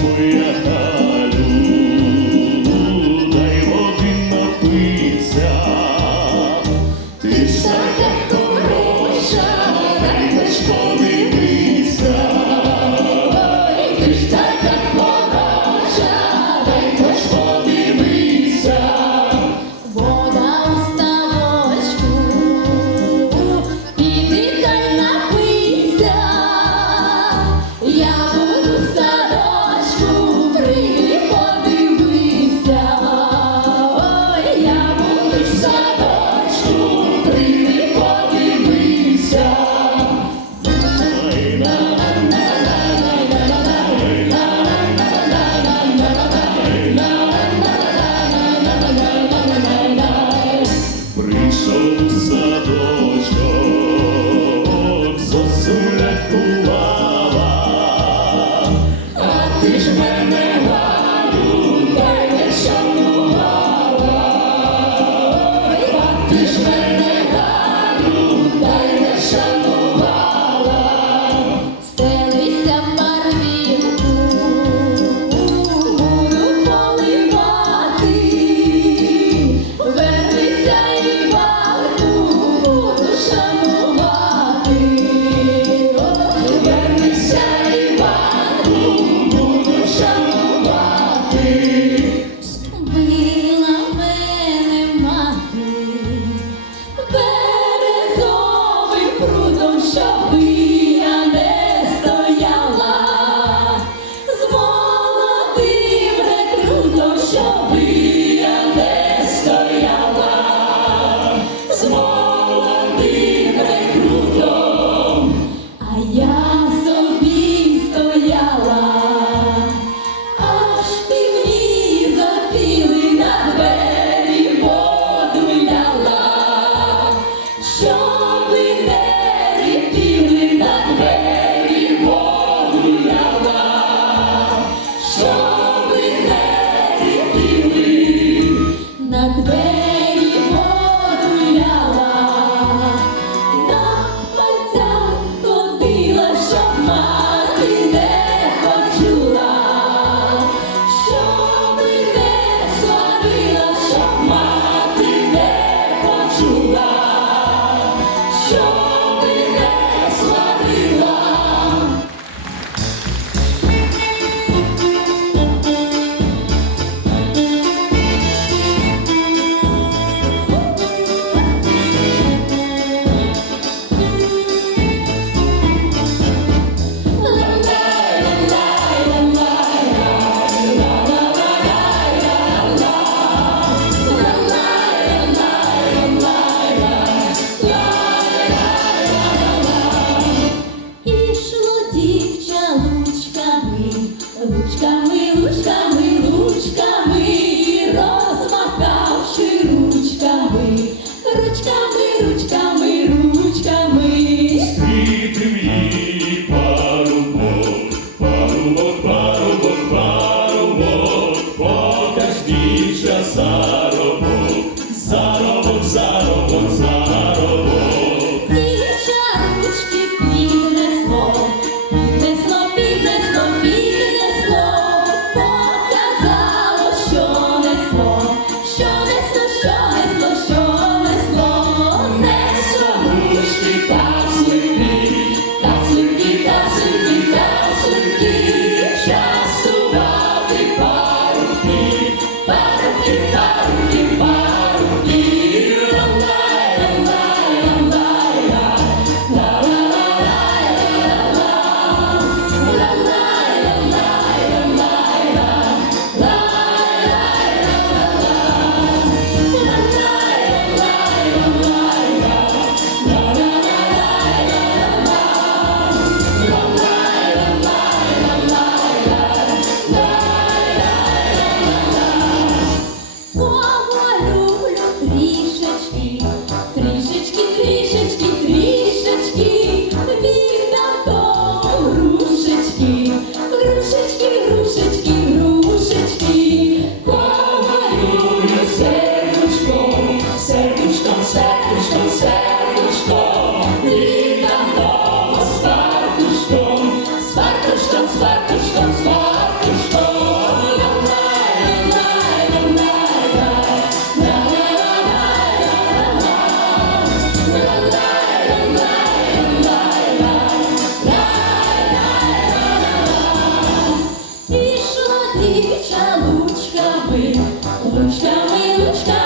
Твоя сумлять кувала, а ти ж мене галю, та й не шанувала, а ти ж мене галю, та не шанувала. Лучками, лучками, лучками